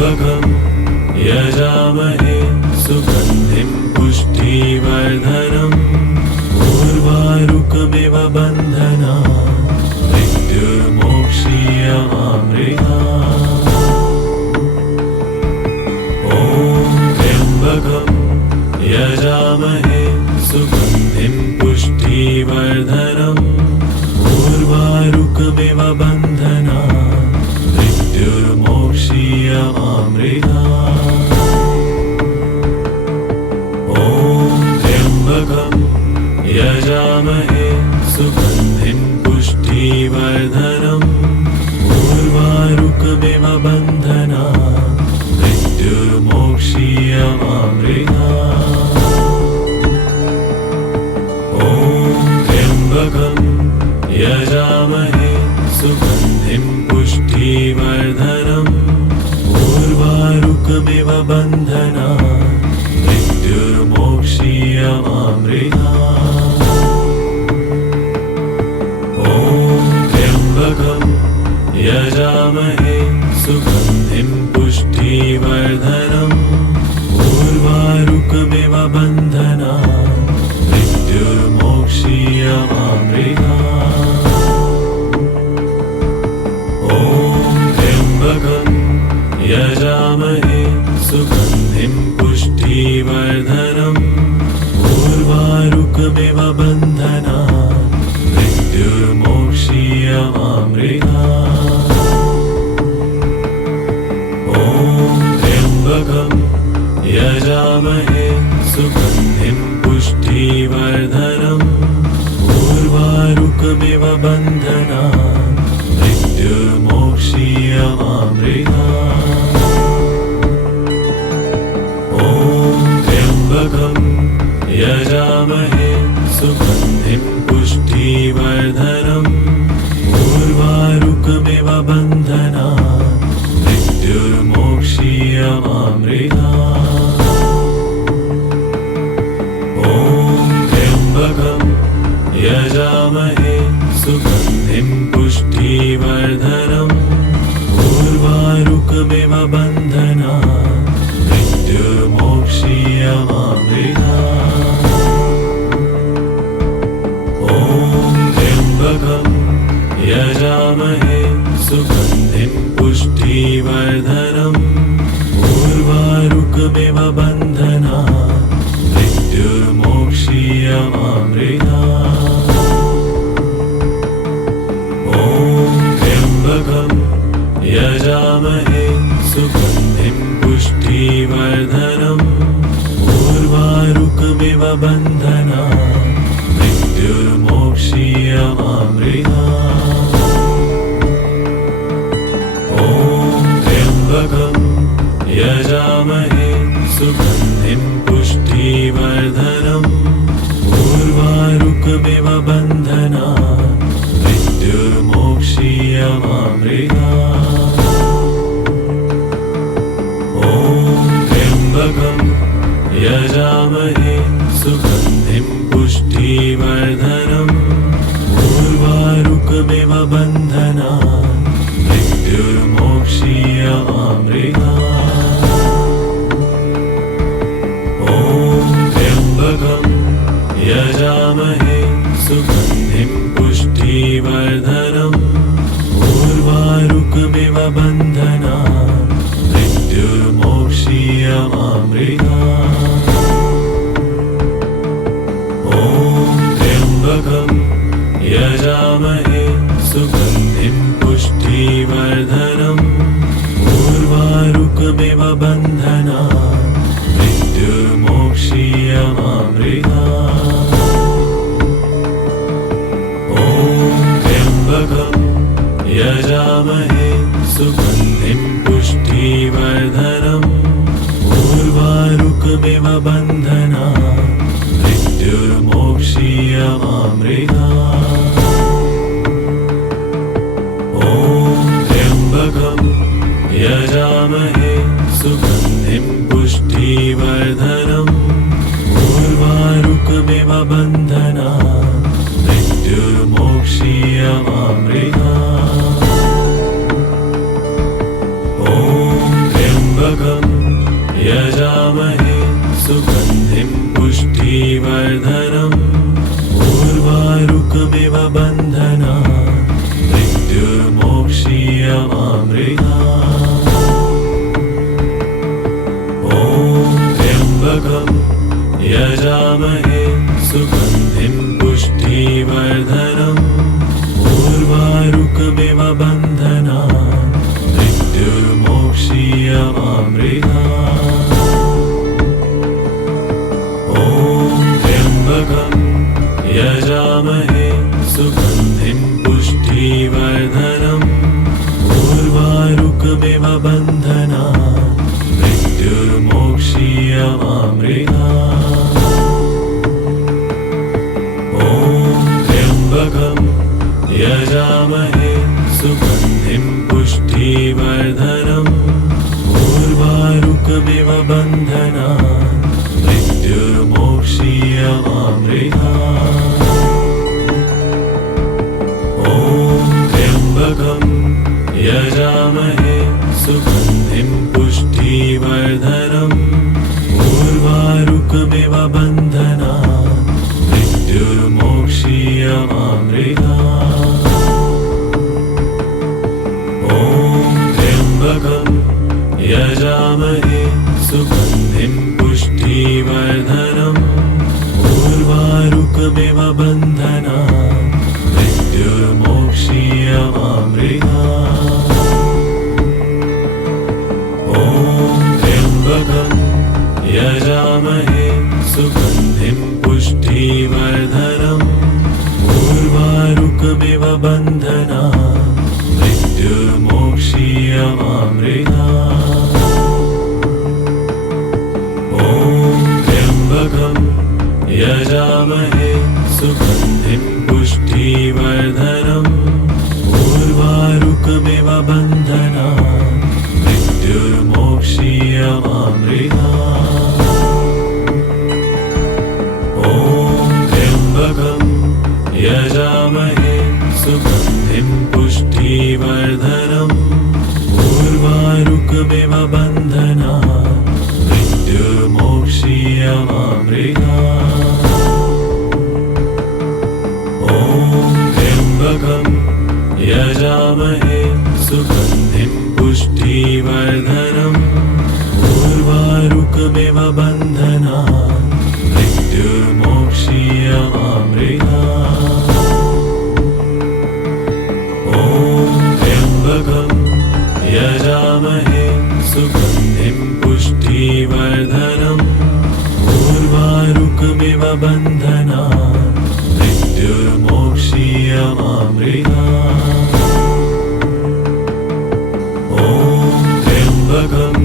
त्र्यम्बकं यजामहे सुगन्धिं पुष्टिवर्धनम् उर्वारुकमिव बन्धनात् मृत्युर्मोक्षीयमामृतात्। ॐ त्र्यम्बकं यजामहे सुगन्धिं पुष्टिवर्धनम् उर्वारुकमिव बन्धनात् मृत्युर्मोक्षीयमामृतात्। ॐ त्र्यम्बकं यजामहे सुगन्धिं पुष्टिवर्धनम् उर्वारुकमिव बन्धनात् मृत्युर्मोक्षीयमामृतात्। ॐ त्र्यम्बकं यजामहे सुगन्धिं पुष्टिवर्धनम् उर्वारुकमिव बन्धनात् मृत्युर्मोक्षीयमामृतात्। ॐ त्र्यम्बकं यजामहे सुगन्धिं पुष्टिवर्धनम् उर्वारुकमिव बन्धनात् मृत्युर्मोक्षीयमामृतात्। ॐ त्र्यम्बकं यजामहे सुगन्धिं पुष्टिवर्धनम् उर्वारुकमिव बन्धनात् मृत्युर्मोक्षीयमामृतात्। ॐ त्र्यम्बकं यजामहे सुगन्धिं पुष्टिवर्धनम् उर्वारुकमिव बन्धनात् मृत्युर्मोक्षीयमामृतात्। ॐ त्र्यम्बकं यजामहे सुगन्धिं पुष्टिवर्धनम् उर्वारुकमिव बन्धनात् मृत्युर्मोक्षीयमामृतात्। ॐ त्र्यम्बकं यजामहे सुगन्धिं पुष्टिवर्धनम् उर्वारुकमिव बन्धनात् मृत्युर्मोक्षीयमामृतात्। ॐ त्र्यम्बकं यजामहे सुगन्धिं पुष्टिवर्धनम् उर्वारुकमिव बन्धनात् मृत्युर्मोक्षीयमामृतात्। ॐ त्र्यम्बकं यजामहे सुगन्धिं पुष्टिवर्धनम् उर्वारुकमिव बन्धनात् मृत्युर्मोक्षीयमामृतात्। ॐ त्र्यम्बकं यजामहे सुगन्धिं पुष्टिवर्धनम् उर्वारुकमिव बन्धनात् मृत्युर्मोक्षीयमामृतात्। ॐ त्र्यम्बकं यजामहे सुगन्धिं पुष्टिवर्धनम् उर्वारुकमिव बन्धनात् मृत्युर्मोक्षीयमामृतात्। ॐ त्र्यम्बकं यजामहे सुगन्धिं पुष्टिवर्धनम् उर्वारुकमिव बन्धनात् मृत्युर्मोक्षीयमामृतात्। ॐ त्र्यम्बकं यजामहे सुगन्धिं पुष्टिवर्धनम् उर्वारुकमिव बन्धनात् मृत्युर्मोक्षीयमामृतात्। ॐ त्र्यम्बकं यजामहे सुगन्धिं पुष्टिवर्धनम् उर्वारुकमिव बन्धनात् मृत्युर्मोक्षीयमामृतात्। ॐ त्र्यम्बकं यजामहे सुगन्धिं पुष्टिवर्धनम् उर्वारुकमिव बन्धनात् मृत्युर्मोक्षीयमामृतात्। ॐ त्र्यम्बकं त्र्यम्बकं यजामहे सुगन्धिं पुष्टिवर्धनम् उर्वारुकमिव बन्धनान् मृत्युर्मोक्षीयमामृतात्। ॐ त्र्यम्बकं यजामहे सुगन्धिं पुष्टिवर्धनम् उर्वारुकमिव बन्धनान् मृत्युर्मोक्षीयमामृतात्। ॐ त्र्यम्बकं यजामहे सुगन्धिं पुष्टिवर्धनम् उर्वारुकमिव बन्धनान् मृत्युर्मोक्षीयमामृतात्। ॐ त्र्यम्बकं यजामहे सुगन्धिं पुष्टिवर्धनम् उर्वारुकमिव बन्धनान् मृत्युर्मोक्षीयमामृतात्। ॐ त्र्यम्बकं यजामहे सुगन्धिं पुष्टिवर्धनम् उर्वारुकमिव बन्धनान् मृत्युर्मोक्षीयमामृतात्। ॐ त्र्यम्बकं यजामहे सुगन्धिं पुष्टिवर्धनम् उर्वारुकमिव बन्धनान् मृत्युर्मोक्षीयमामृतात्। ॐ त्र्यम्बकं यजामहे सुगन्धिं पुष्टिवर्धनम् उर्वारुकमिव बन्धनान् मृत्युर्मोक्षीयमामृतात्। ॐ त्र्यम्बकं यजामहे सुगन्धिं पुष्टिवर्धनम् उर्वारुकमिव बन्धनान् मृत्युर्मोक्षीयमामृतात्। ॐ त्र्यम्बकं यजामहे सुगन्धिं पुष्टिवर्धनम् उर्वारुकमिव बन्धनान् मृत्युर्मोक्षीयमामृतात्। ॐ त्र्यम्बकं यजामहे सुगन्धिं पुष्टिवर्धनम् उर्वारुकमिव बन्धनान् मृत्युर्मोक्षीयमामृतात्। ॐ त्र्यम्बकं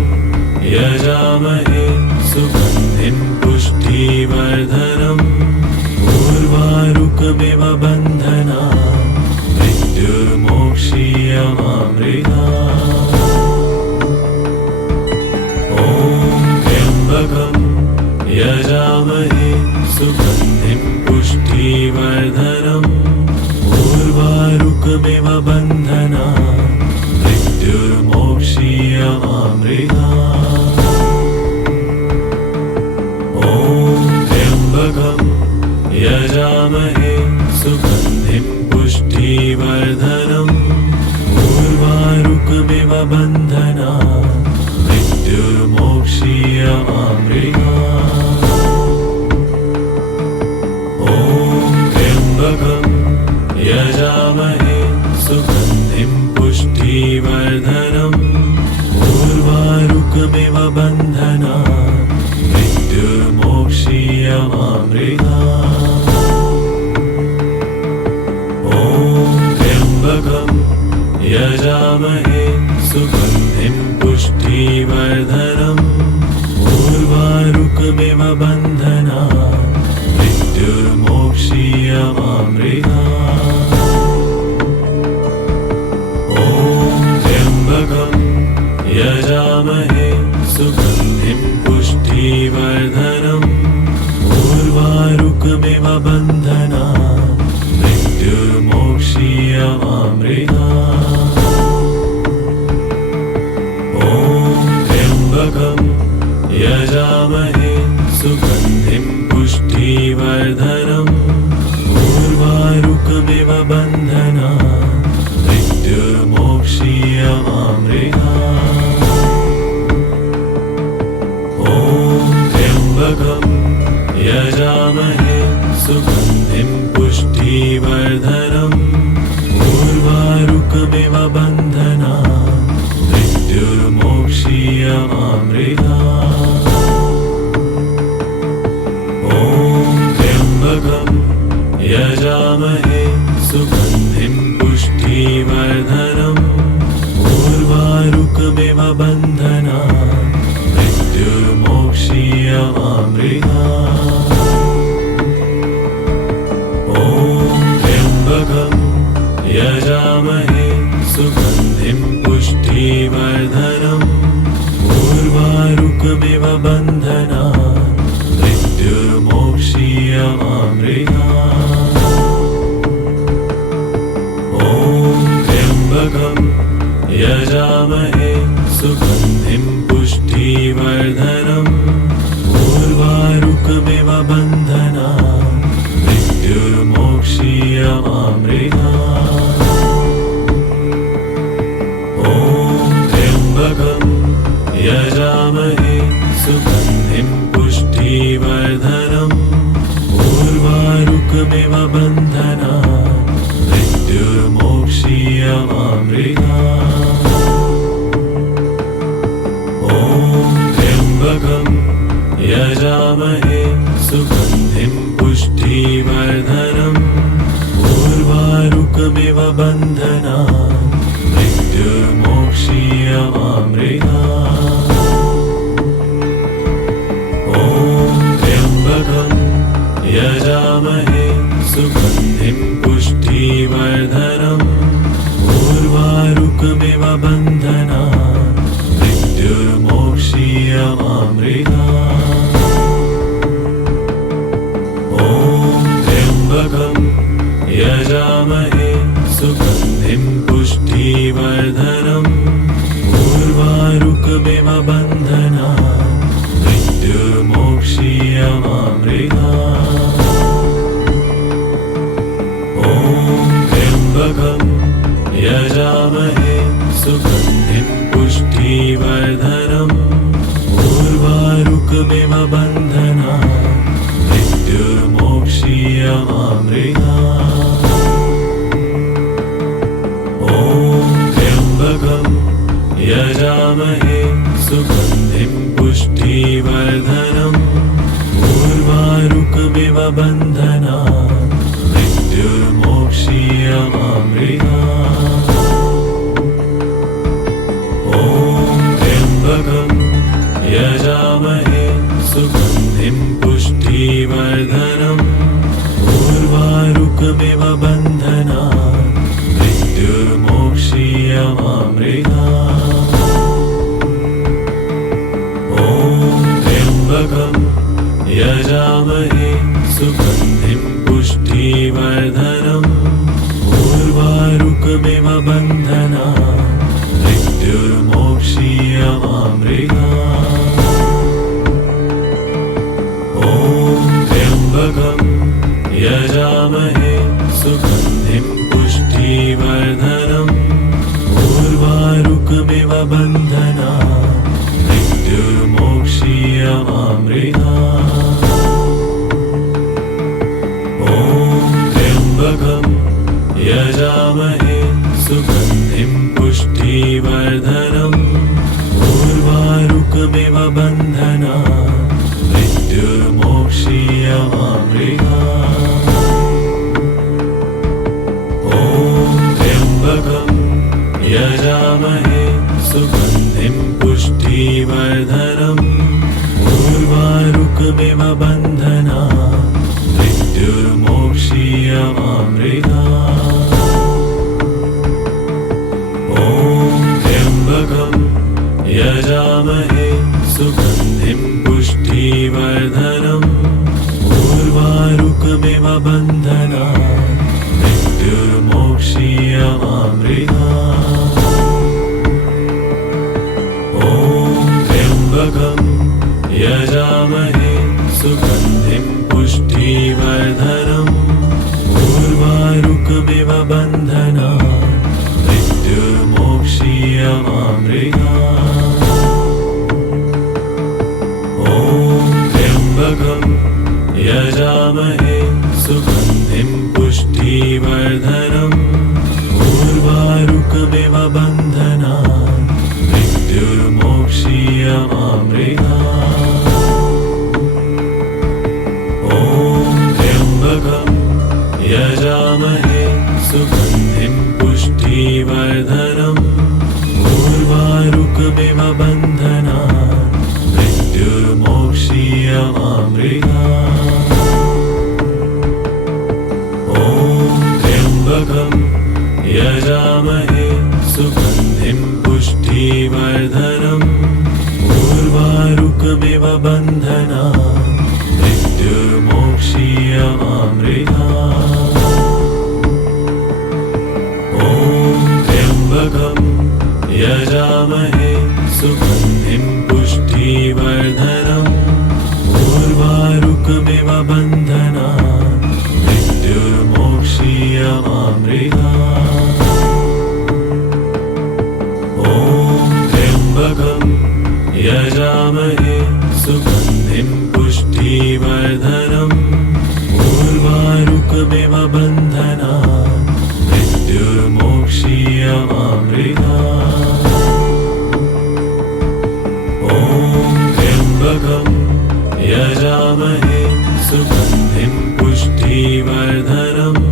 यजामहे सुगन्धिं पुष्टिवर्धनम् उर्वारुकमिव बन्धनान् मृत्युर्मोक्षीयमामृतात्। ॐ त्र्यम्बकं यजामहे सुगन्धिं पुष्टिवर्धनम् उर्वारुकमिव बन्धनान् मृत्युर्मोक्षीयमामृतात्। ॐ त्र्यम्बकं यजामहे सुगन्धिं पुष्टिवर्धनम् उर्वारुकमिव बन्धनान् मृत्युर्मोक्षीयमामृतात्। ॐ त्र्यम्बकं यजामहे सुगन्धिं पुष्टिवर्धनम् उर्वारुकमिव बन्धनान् मृत्युर्मोक्षीयमामृतात्। ॐ त्र्यम्बकं यजामहे सुगन्धिं पुष्टिवर्धनम् उर्वारुकमिव बन्धनान् मृत्युर्मोक्षीयमामृतात्। ॐ त्र्यम्बकं यजामहे सुगन्धिं पुष्टिवर्धनम् उर्वारुकमिव बन्धनान् मृत्युर्मोक्षीयमामृतात्। ॐ त्र्यम्बकं यजामहे सुगन्धिं पुष्टिवर्धनम् उर्वारुकमिव बन्धनान् मृत्युर्मोक्षीयमामृतात्। त्र्यम्बकं यजामहे सुगन्धिं पुष्टिवर्धनम् उर्वारुकमिव बन्धनान् मृत्युर्मोक्षीयमामृतात्। त्र्यम्बकं यजामहे सुगन्धिं पुष्टिवर्धनम् उर्वारुकमिव बन्धनान् मृत्युर्मोक्षीयमामृतात्। त्र्यम्बकं यजामहे सुगन्धिं पुष्टिवर्धनम् उर्वारुकमिव बन्धनान् मृत्युर्मोक्षीयमामृतात्। त्र्यम्बकं यजामहे सुगन्धिं पुष्टिवर्धनम् उर्वारुकमिव बन्धनान् मृत्युर्मोक्षीयमामृतात्। त्र्यम्बकं यजामहे सुगन्धिं पुष्टिवर्धनम् उर्वारुकमिव बन्धनान् मृत्युर्मोक्षीयमामृतात्। त्र्यम्बकं यजामहे सुगन्धिं पुष्टिवर्धनम् उर्वारुकमिव बन्धनान् मृत्युर्मोक्षीयमामृतात्। त्र्यम्बकं यजामहे सुगन्धिं पुष्टिवर्धनम् उर्वारुकमिव बन्धनान् मृत्युर्मोक्षीयमामृतात्। त्र्यम्बकं यजामहे सुगन्धिं पुष्टिवर्धनम् उर्वारुकमिव बन्धनान् मृत्युर्मोक्षीयमामृतात्। त्र्यम्बकं यजामहे सुगन्धिं पुष्टिवर्धनम् उर्वारुकमिव बन्धनान् मृत्युर्मोक्षीयमामृतात्। त्र्यम्बकं यजामहे सुगन्धिं पुष्टिवर्धनम् उर्वारुकमिव बन्धनान् मृत्युर्मोक्षीयमामृतात्। त्र्यम्बकं यजामहे सुगन्धिं पुष्टिवर्धनम् उर्वारुकमिव बन्धनान् मृत्युर्मोक्षीयमामृतात्। त्र्यम्बकं यजामहे सुगन्धिं पुष्टिवर्धनम् उर्वारुकमिव बन्धनान् मृत्युर्मोक्षीयमामृतात्। त्र्यम्बकं यजामहे सुगन्धिं पुष्टिवर्धनम् उर्वारुकमिव बन्धनान् मृत्युर्मोक्षीयमामृतात्। त्र्यम्बकं यजामहे सुगन्धिं पुष्टिवर्धनम् उर्वारुकमिव बन्धनान् मृत्युर्मोक्षीयमामृतात्। त्र्यम्बकं यजामहे सुगन्धिं पुष्टिवर्धनम् उर्वारुकमिव बन्धनान् मृत्युर्मोक्षीयमामृतात्। त्र्यम्बकं यजामहे सुगन्धिं पुष्टिवर्धनम् उर्वारुकमिव बन्धनान् मृत्युर्मोक्षीयमामृतात्। त्र्यम्बकं यजामहे सुगन्धिं पुष्टिवर्धनम् उर्वारुकमिव त्र्यम्बकं यजामहे सुगन्धिं पुष्टिवर्धनम् उर्वारुकमिव बन्धनान् मृत्युर्मोक्षीयमामृतात्। त्र्यम्बकं यजामहे सुगन्धिं पुष्टिवर्धनम् उर्वारुकमिव बन्धनान् मृत्युर्मोक्षीयमामृतात्। त्र्यम्बकं यजामहे सुगन्धिं पुष्टिवर्धनम् उर्वारुकमिव बन्धनान् मृत्युर्मोक्षीयमामृतात्। त्र्यम्बकं यजामहे सुगन्धिं पुष्टिवर्धनम् उर्वारुकमिव बन्धनान् मृत्युर्मोक्षीयमामृतात्। त्र्यम्बकं यजामहे सुगन्धिं पुष्टिवर्धनम् उर्वारुकमिव बन्धनान् मृत्युर्मोक्षीयमामृतात्। त्र्यम्बकं यजामहे सुगन्धिं पुष्टिवर्धनम्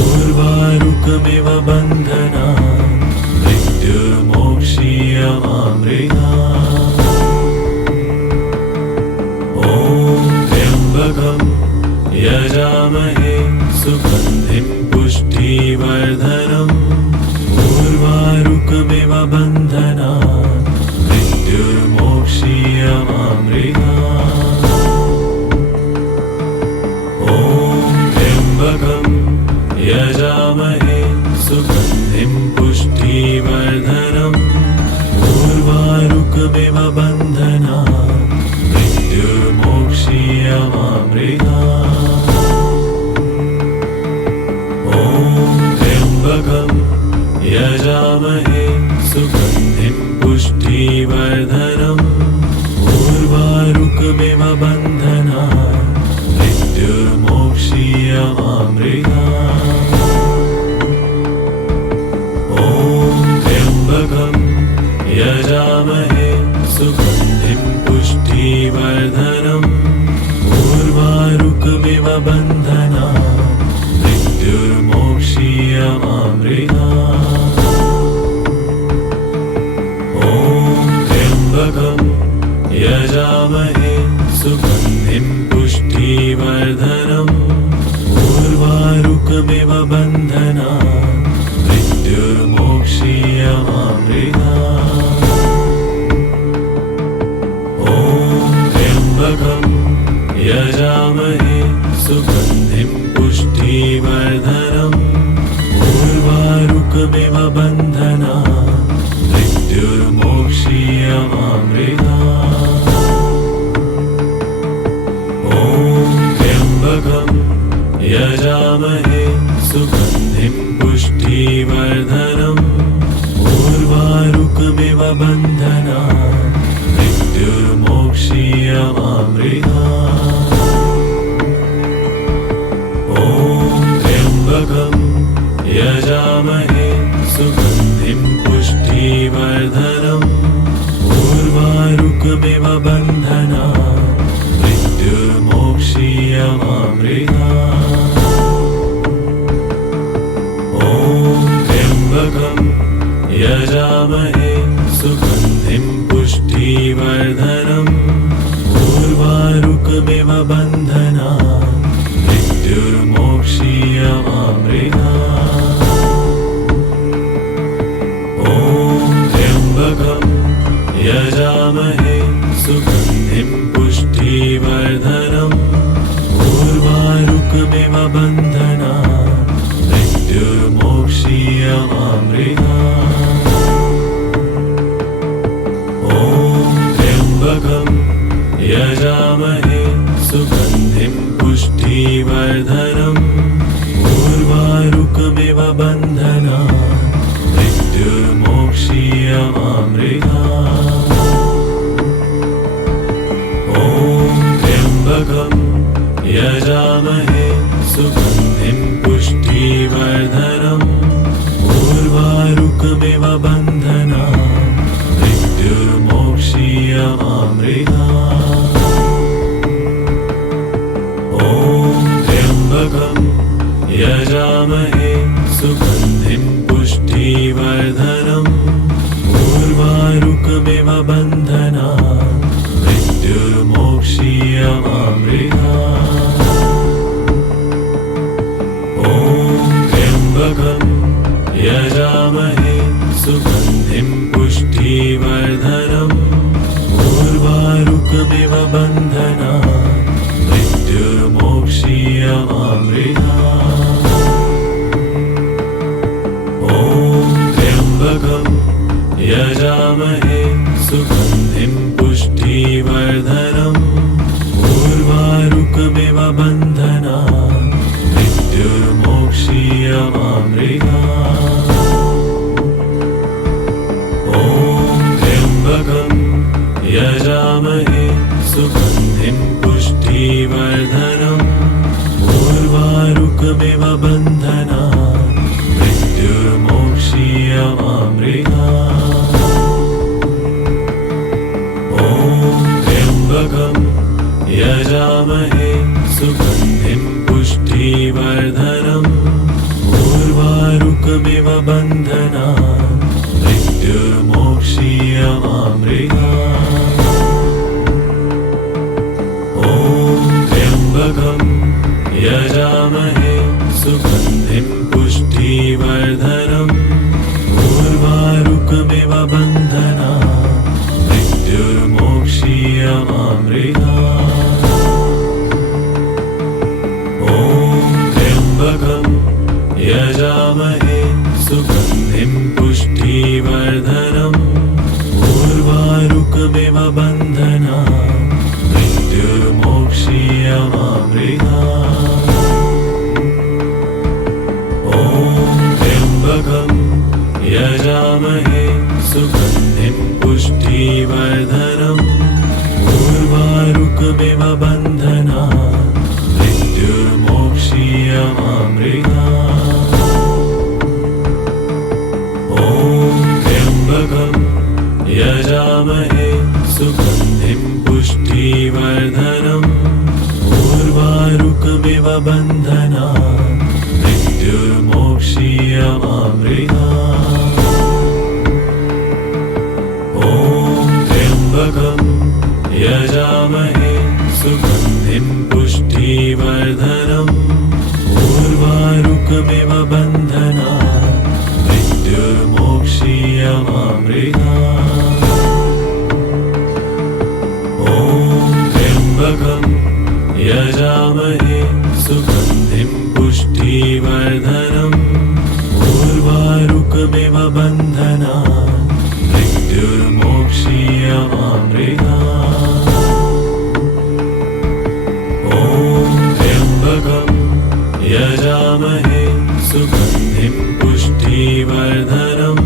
उर्वारुकमिव बन्धनान् मृत्युर्मोक्षीयमामृतात्। त्र्यम्बकं यजामहे सुगन्धिं पुष्टिवर्धनम् उर्वारुकमिव बन्धनान् मृत्युर्मोक्षीयमामृतात्। त्र्यम्बकं यजामहे सुगन्धिं पुष्टिवर्धनम् उर्वारुकमिव बन्धनान् मृत्युर्मोक्षीयमामृतात्। त्र्यम्बकं यजामहे सुगन्धिं पुष्टिवर्धनम् उर्वारुकमिव बन्धनान् मृत्युर्मोक्षीयमामृतात्। त्र्यम्बकं यजामहे सुगन्धिं पुष्टिवर्धनम् उर्वारुकमिव बन्धनान् मृत्युर्मोक्षीयमामृतात्। त्र्यम्बकं यजामहे सुगन्धिं पुष्टिवर्धनम् उर्वारुकमिव बन्धनान् मृत्युर्मोक्षीयमामृतात्। त्र्यम्बकं यजामहे सुगन्धिं पुष्टिवर्धनम् उर्वारुकमिव बन्धनान् मृत्युर्मोक्षीयमामृतात्। त्र्यम्बकं यजामहे सुगन्धिं पुष्टिवर्धनम् उर्वारुकमिव बन्धनान् मृत्युर्मोक्षीयमामृतात्। त्र्यम्बकं यजामहे सुगन्धिं पुष्टिवर्धनम् उर्वारुकमिव बन्धनान् मृत्युर्मोक्षीयमामृतात्। त्र्यम्बकं यजामहे सुगन्धिं पुष्टिवर्धनम् उर्वारुकमिव बन्धनान् मृत्युर्मोक्षीयमामृतात्। त्र्यम्बकं यजामहे सुगन्धिं पुष्टिवर्धनम् उर्वारुकमिव बन्धनान् मृत्युर्मोक्षीयमामृतात्। त्र्यम्बकं यजामहे सुगन्धिं पुष्टिवर्धनम् उर्वारुकमिव बन्धनान् मृत्युर्मोक्षीयमामृतात्। त्र्यम्बकं यजामहे सुगन्धिं पुष्टिवर्धनम् उर्वारुकमिव बन्धनान् मृत्युर्मोक्षीयमामृतात्। ॐ त्र्यम्बकं यजामहे सुगन्धिं पुष्टिवर्धनम् उर्वारुकमिव बन्धनान् मृत्युर्मोक्षीयमामृतात्। ॐ त्र्यम्बकं यजामहे सुगन्धिं पुष्टिवर्धनम् उर्वारुकमिव बन्धनान् मृत्युर्मोक्षीयमामृतात्। ॐ त्र्यम्बकं यजामहे सुगन्धिं पुष्टिवर्धनम् उर्वारुकमिव बन्धनान् मृत्युर्मोक्षीयमामृतात्। ॐ त्र्यम्बकं यजामहे सुगन्धिं पुष्टिवर्धनम् उर्वारुकमिव बन्धनान् मृत्युर्मोक्षीयमामृतात्। ॐ त्र्यम्बकं यजामहे सुगन्धिं पुष्टिवर्धनम् उर्वारुकमिव बन्धनान् मृत्युर्मोक्षीयमामृतात्। ॐ त्र्यम्बकं यजामहे सुगन्धिं पुष्टिवर्धनम् उर्वारुकमिव बन्धनान् मृत्युर्मोक्षीयमामृतात्। ॐ त्र्यम्बकं यजामहे सुगन्धिं पुष्टिवर्धनम् उर्वारुकमिव बन्धनान् मृत्युर्मोक्षीयमामृतात्। ॐ त्र्यम्बकं यजामहे सुगन्धिं पुष्टिवर्धनम् उर्वारुकमिव बन्धनान् मृत्युर्मोक्षीयमामृतात्। ॐ त्र्यम्बकं यजामहे सुगन्धिं पुष्टिवर्धनम् उर्वारुकमिव बन्धनान् मृत्युर्मोक्षीयमामृतात्। ॐ त्र्यम्बकं यजामहे सुगन्धिं पुष्टिवर्धनम् उर्वारुकमिव बन्धनान् मृत्युर्मोक्षीयमामृतात्। ॐ त्र्यम्बकं यजामहे सुगन्धिं पुष्टिवर्धनम् उर्वारुकमिव बन्धनान् मृत्युर्मोक्षीयमामृतात्। ॐ त्र्यम्बकं यजामहे सुगन्धिं पुष्टिवर्धनम्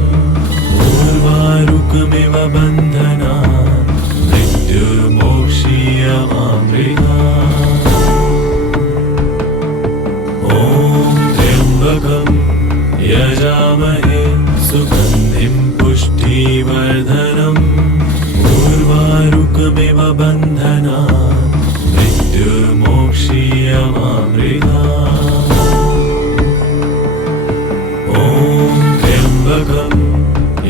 उर्वारुकमिव बन्धनान् मृत्युर्मोक्षीयमामृतात्। ॐ त्र्यम्बकं यजामहे सुगन्धिं पुष्टिवर्धनम् उर्वारुकमिव बन्धनान् मृत्युर्मोक्षीयमामृतात्। ॐ त्र्यम्बकं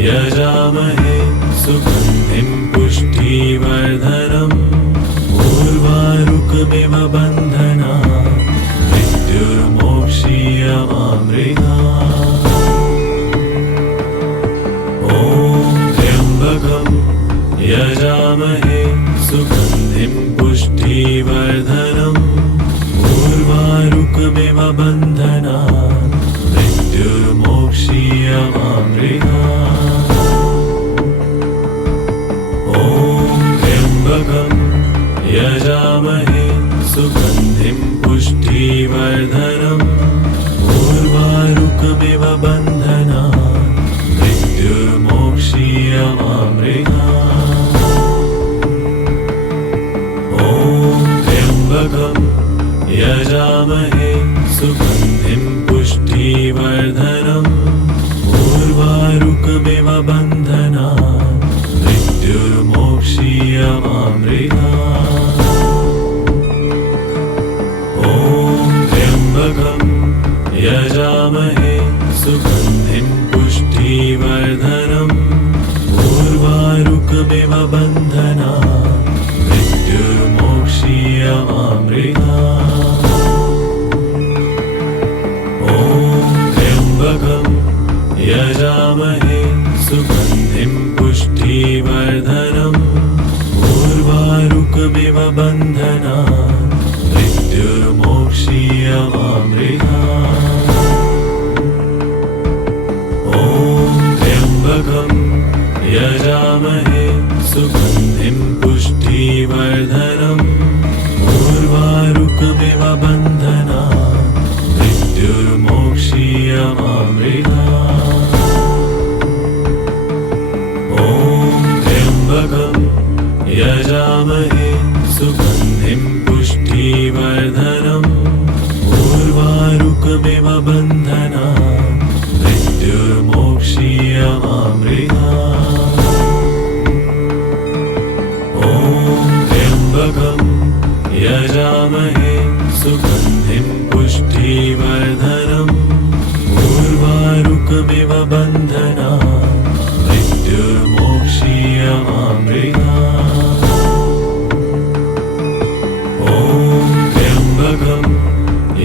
यजामहे सुगन्धिं पुष्टिवर्धनम् उर्वारुकमिव बन्धनान् मृत्युर्मोक्षीयमामृतात्। ॐ त्र्यम्बकं यजामहे सुगन्धिं पुष्टिवर्धनम् उर्वारुकमिव बन्धनान् मृत्युर्मोक्षीयमामृतात्। ॐ त्र्यम्बकं यजामहे सुगन्धिं पुष्टिवर्धनम् उर्वारुकमिव बन्धनान् मृत्युर्मोक्षीयमामृतात्। त्र्यम्बकं यजामहे सुगन्धिं पुष्टिवर्धनम् उर्वारुकमिव बन्धनान् मृत्युर्मोक्षीयमामृतात्। ॐ त्र्यम्बकं यजामहे सुगन्धिं पुष्टिवर्धनम् उर्वारुकमिव बन्धनान् मृत्युर्मोक्षीयमामृतात्। ॐ त्र्यम्बकं यजामहे सुगन्धिं पुष्टिवर्धनम् उर्वारुकमिव बन्धनान् मृत्युर्मोक्षीयमामृतात्। ॐ त्र्यम्बकं यजामहे सुगन्धिं पुष्टिवर्धनम् उर्वारुकमिव बन्धनान् मृत्युर्मोक्षीयमामृतात्। ॐ त्र्यम्बकं यजामहे सुगन्धिं पुष्टिवर्धनम् उर्वारुकमिव बन्धनान् मृत्युर्मोक्षीयमामृतात्। ॐ त्र्यम्बकं यजामहे सुगन्धिं पुष्टिवर्धनम् उर्वारुकमिव बन्धनान् मृत्युर्मोक्षीयमामृतात्। ॐ त्र्यम्बकं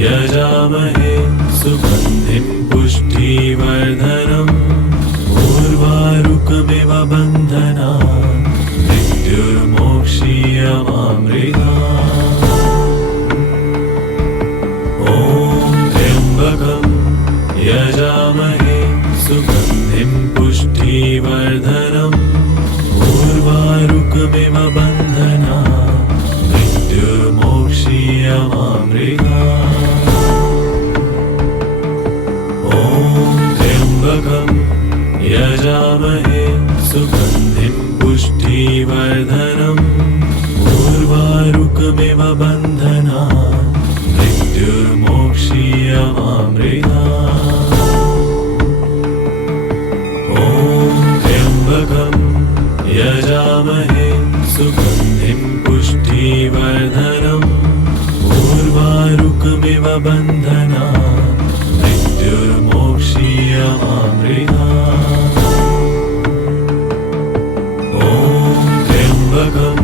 यजामहे सुगन्धिं पुष्टिवर्धनम् उर्वारुकमिव बन्धनान् मृत्युर्मोक्षीयमामृतात्। ॐ त्र्यम्बकं यजामहे सुगन्धिं पुष्टिवर्धनम् उर्वारुकमिव बन्धनान् मृत्युर्मोक्षीयमामृतात्। ॐ त्र्यम्बकं यजामहे सुगन्धिं पुष्टिवर्धनम् उर्वारुकमिव बन्धनान् मृत्युर्मोक्षीयमामृतात्। ॐ त्र्यम्बकं यजामहे सुगन्धिं पुष्टिवर्धनम् उर्वारुकमिव बन्धनान् मृत्युर्मोक्षीयमामृतात्। ॐ त्र्यम्बकं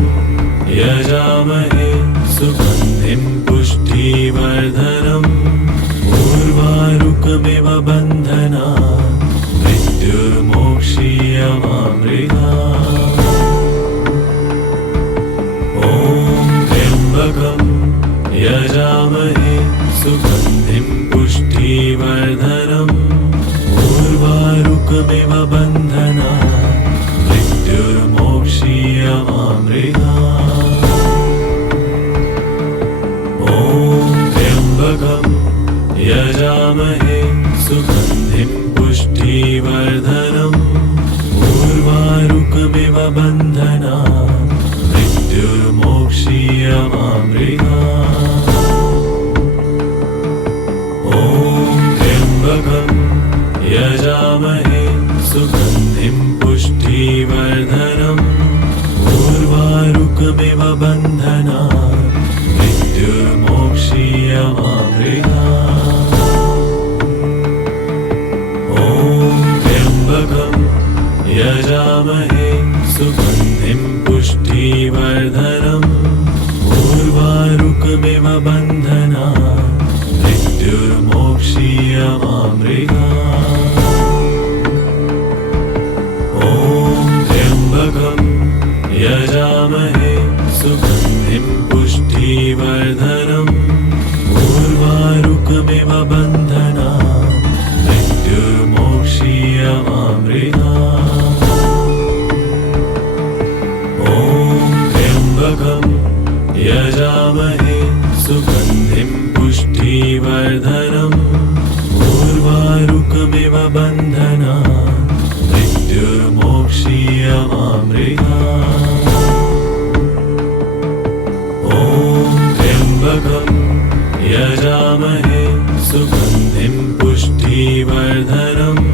यजामहे सुगन्धिं पुष्टिवर्धनम् उर्वारुकमिव बन्धनान् मृत्युर्मोक्षीयमामृतात्। ॐ त्र्यम्बकं यजामहे सुगन्धिं पुष्टिवर्धनम् उर्वारुकमिव बन्धनान् मृत्युर्मोक्षीयमामृतात्। ॐ त्र्यम्बकं यजामहे सुगन्धिं पुष्टिवर्धनम् उर्वारुकमिव बन्धनान् मृत्युर्मोक्षीयमामृतात्। ॐ त्र्यम्बकं यजामहे सुगन्धिं पुष्टिवर्धनम् उर्वारुकमिव बन्धनान् मृत्युर्मोक्षीयमामृतात्। ॐ त्र्यम्बकं यजामहे सुगन्धिं पुष्टिवर्धनम् उर्वारुकमिव बन्धनान् मृत्युर्मोक्षीयमामृतात्। ॐ त्र्यम्बकं यजामहे सुगन्धिं पुष्टिवर्धनम् उर्वारुकमिव बन्धनान् मृत्युर्मोक्षीयमामृतात्। ॐ त्र्यम्बकं यजामहे सुगन्धिं पुष्टिवर्धनम् उर्वारुकमिव ॐ त्र्यम्बकं यजामहे सुगन्धिं पुष्टिवर्धनम्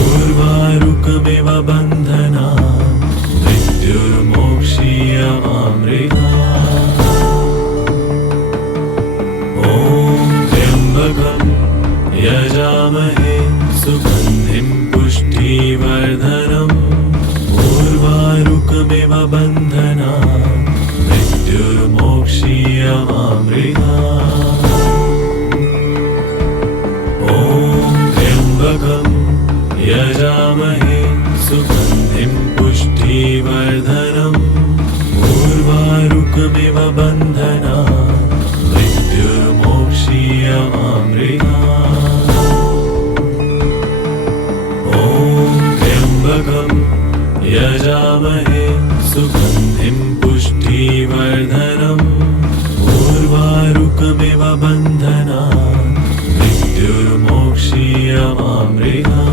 उर्वारुकमिव बन्धनान् मृत्युर्मोक्षीयमामृतात्। ॐ त्र्यम्बकं यजामहे सुगन्धिं पुष्टिवर्धनम् उर्वारुकमिव बन्धनान् मृत्युर्मोक्षीयमामृतात्। ॐ त्र्यम्बकं यजामहे सुगन्धिं पुष्टिवर्धनम् उर्वारुकमिव बन्धनान् मृत्युर्मोक्षीयमामृतात्। ॐ त्र्यम्बकं यजामहे सुगन्धिं पुष्टिवर्धनम् उर्वारुकमिव बन्धनान् मृत्युर्मोक्षीयमामृतात्।